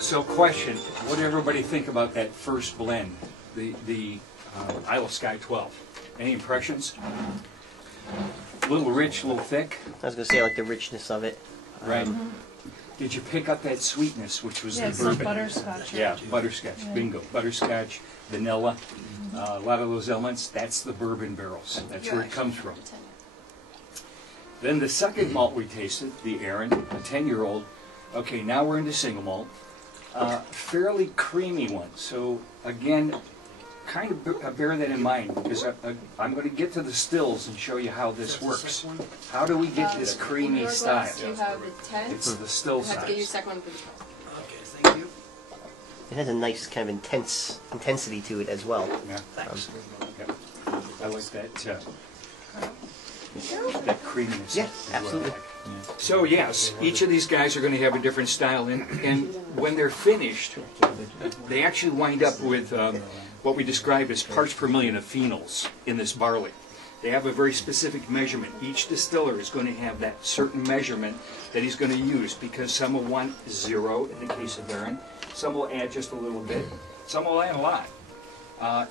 So question, what did everybody think about that first blend, the Isle of Skye 12? Any impressions? A little rich, a little thick? I was going to say, I like the richness of it. Right. Did you pick up that sweetness, which was the it's bourbon? butterscotch. Yeah, butterscotch, bingo. Butterscotch, vanilla, a lot of those elements, that's the bourbon barrels. That's where it comes from. Then the second malt we tasted, the Arran, a 10-year-old. Okay, now we're into single malt. Fairly creamy one. So again, kind of bear that in mind, because I'm going to get to the stills and show you how this works. How do we get this creamy style? You have the 10. It's the still I have to get you size. second one for the 12. Okay, thank you. It has a nice kind of intensity to it as well. Yeah, thanks. Yeah. I like that. That creaminess. Yeah, is what I absolutely. like. So yes, each of these guys are going to have a different style, and when they're finished, they actually wind up with what we describe as parts per million of phenols in this barley. They have a very specific measurement. Each distiller is going to have that certain measurement that he's going to use, because some will want 0 in the case of Arran, some will add just a little bit, some will add a lot.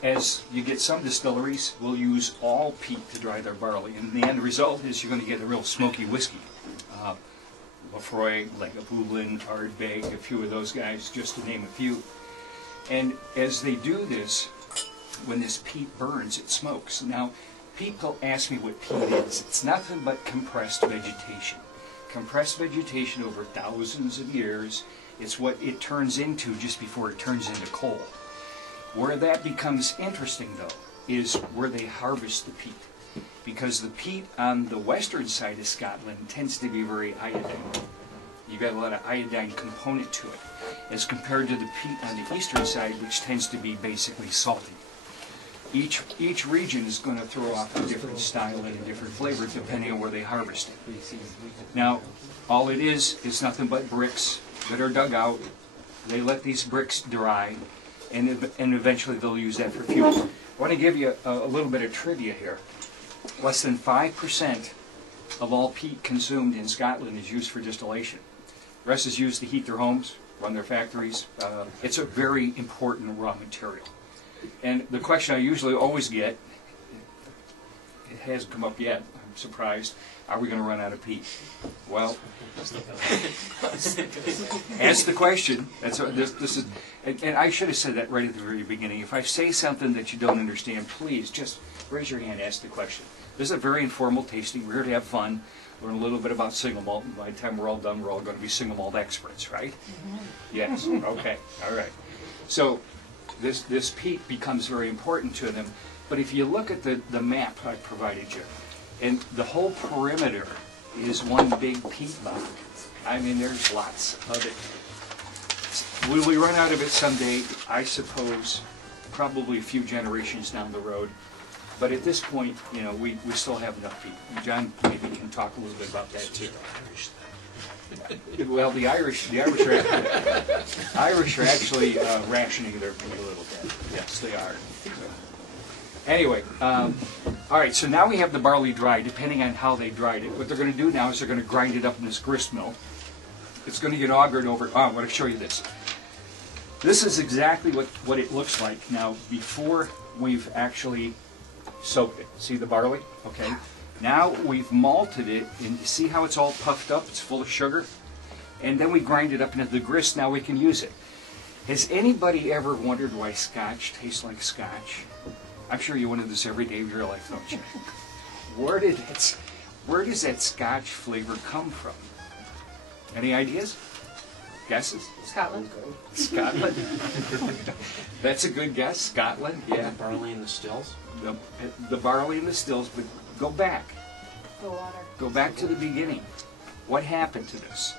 As you get some distilleries, will use all peat to dry their barley, and the end result is you're going to get a real smoky whiskey. Lefroy, Lagavulin, Ardbeg, a few of those guys, just to name a few. And as they do this, when this peat burns, it smokes. Now, people ask me what peat is. It's nothing but compressed vegetation. Compressed vegetation over thousands of years. It's what it turns into just before it turns into coal. Where that becomes interesting, though, is where they harvest the peat. Because the peat on the western side of Scotland tends to be very iodine. You've got a lot of iodine component to it, as compared to the peat on the eastern side, which tends to be basically salty. Each region is going to throw off a different style and a different flavor depending on where they harvest it. Now, all it is nothing but bricks that are dug out. They let these bricks dry, and eventually they'll use that for fuel. I want to give you a little bit of trivia here. Less than 5% of all peat consumed in Scotland is used for distillation. The rest is used to heat their homes, run their factories. It's a very important raw material. And the question I usually always get, it hasn't come up yet, I'm surprised, are we going to run out of peat? Well, ask the question. This is, and I should have said that right at the very beginning. If I say something that you don't understand, please just raise your hand, ask the question. This is a very informal tasting. We're here to have fun, learn a little bit about single malt, and by the time we're all done, we're all going to be single malt experts, right? Yes, okay, all right. So this peat becomes very important to them, but if you look at the map I provided you, and the whole perimeter is one big peat bog. I mean, there's lots of it. Will we run out of it someday? I suppose, probably a few generations down the road. But at this point, you know, we still have enough peat. John maybe can talk a little bit about that too. Well, the Irish are actually rationing their peat a little bit. Yes, they are. Anyway, all right, so now we have the barley dry, depending on how they dried it. What they're going to do now is they're going to grind it up in this grist mill. It's going to get augered over. Oh, I want to show you this. This is exactly what it looks like now before we've actually soaked it. See the barley? Okay. Now we've malted it, and see how it's all puffed up? It's full of sugar. And then we grind it up into the grist. Now we can use it. Has anybody ever wondered why Scotch tastes like Scotch? I'm sure you wonder this every day of your life, don't you? Where does that Scotch flavor come from? Any ideas? Guesses? Scotland. Scotland. That's a good guess. Scotland, yeah. The barley in the stills? The barley in the stills, but go back. The water. Go back to the beginning. What happened to this?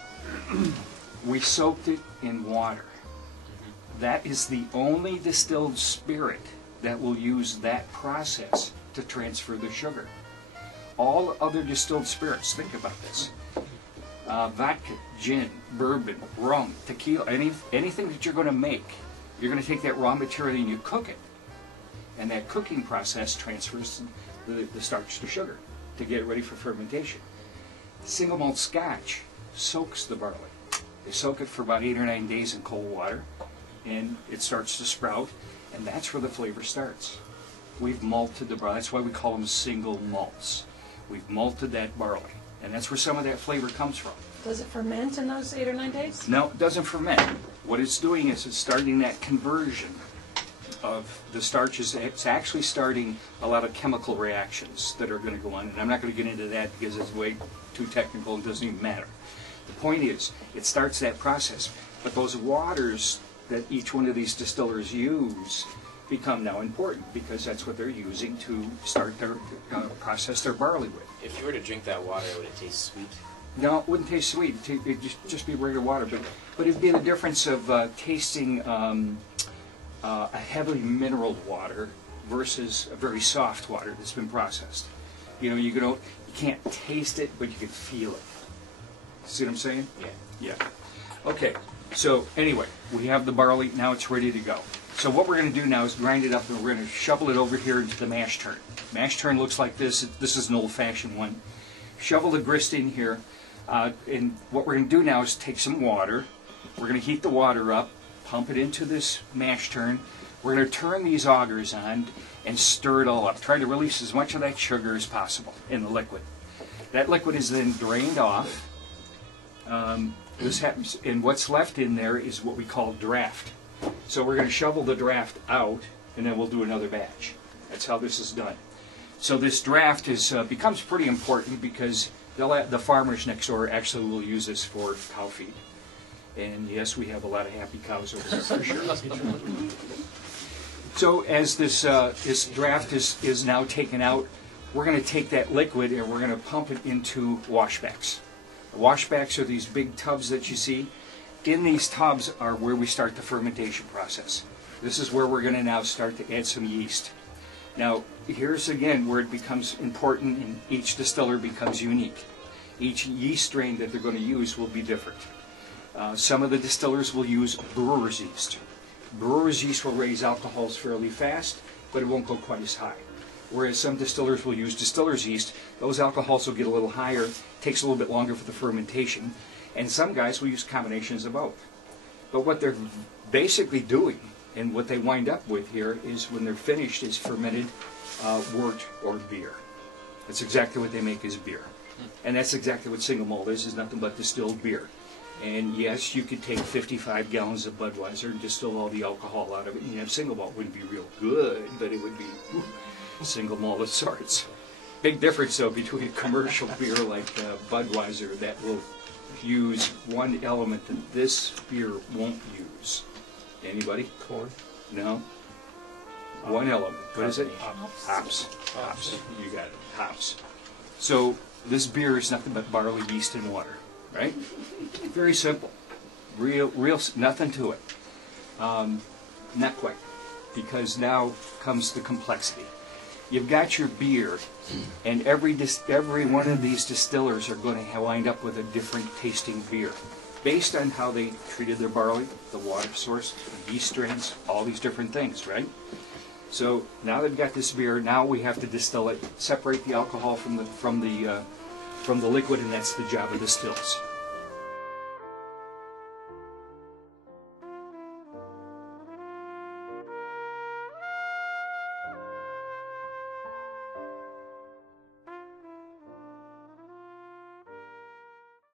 We soaked it in water. That is the only distilled spirit that will use that process to transfer the sugar. All other distilled spirits, think about this. Vodka, gin, bourbon, rum, tequila, anything that you're going to make, you're going to take that raw material and you cook it. And that cooking process transfers the starch to sugar to get it ready for fermentation. Single malt Scotch soaks the barley. They soak it for about 8 or 9 days in cold water, and it starts to sprout, and that's where the flavor starts. We've malted the barley. That's why we call them single malts. We've malted that barley, and that's where some of that flavor comes from. Does it ferment in those 8 or 9 days? No, it doesn't ferment. What it's doing is it's starting that conversion of the starches. It's actually starting a lot of chemical reactions that are going to go on, and I'm not going to get into that because it's way too technical and doesn't even matter. The point is, it starts that process, but those waters that each one of these distillers use become now important because that's what they're using to start their process their barley with. If you were to drink that water, would it taste sweet? No, it wouldn't taste sweet. It'd just be regular water, but it'd be the difference of tasting a heavily mineral water versus a very soft water that's been processed. You know, you can't taste it, but you can feel it. See what I'm saying? Yeah. Yeah. Okay. So anyway, we have the barley. Now it's ready to go. So what we're going to do now is grind it up, and we're going to shovel it over here into the mash tun. Mash tun looks like this. This is an old-fashioned one. Shovel the grist in here, and what we're going to do now is take some water. We're going to heat the water up, pump it into this mash tun. We're going to turn these augers on and stir it all up. Try to release as much of that sugar as possible in the liquid. That liquid is then drained off. This happens, and what's left in there is what we call draft. So we're going to shovel the draft out, and then we'll do another batch. That's how this is done. So this draft becomes pretty important because the farmers next door actually will use this for cow feed. And yes, we have a lot of happy cows over there for sure. So as this draft is now taken out, we're going to take that liquid and we're going to pump it into washbacks. The washbacks are these big tubs that you see. In these tubs are where we start the fermentation process. This is where we're going to now start to add some yeast. Now, here's again where it becomes important and each distiller becomes unique. Each yeast strain that they're going to use will be different. Some of the distillers will use brewer's yeast. Brewer's yeast will raise alcohols fairly fast, but it won't go quite as high. Whereas some distillers will use distiller's yeast. Those alcohols will get a little higher, takes a little bit longer for the fermentation. And some guys will use combinations of both. But what they're basically doing, and what they wind up with here, is when they're finished is fermented wort or beer. That's exactly what they make is beer. And that's exactly what single malt is nothing but distilled beer. And yes, you could take 55 gallons of Budweiser and distill all the alcohol out of it, and you have single malt. Wouldn't be real good, but it would be single malt of sorts. Big difference, though, between a commercial beer like Budweiser that will use one element that this beer won't use. Anybody? Corn. No? One element. What is it? Hops. Hops. Hops. You got it. Hops. So this beer is nothing but barley, yeast, and water, right? Very simple. Real, nothing to it. Not quite, because now comes the complexity. You've got your beer, and every one of these distillers are going to wind up with a different tasting beer, based on how they treated their barley, the water source, the yeast strains, all these different things, right? So now they've got this beer. Now we have to distill it, separate the alcohol from the liquid, and that's the job of the stills.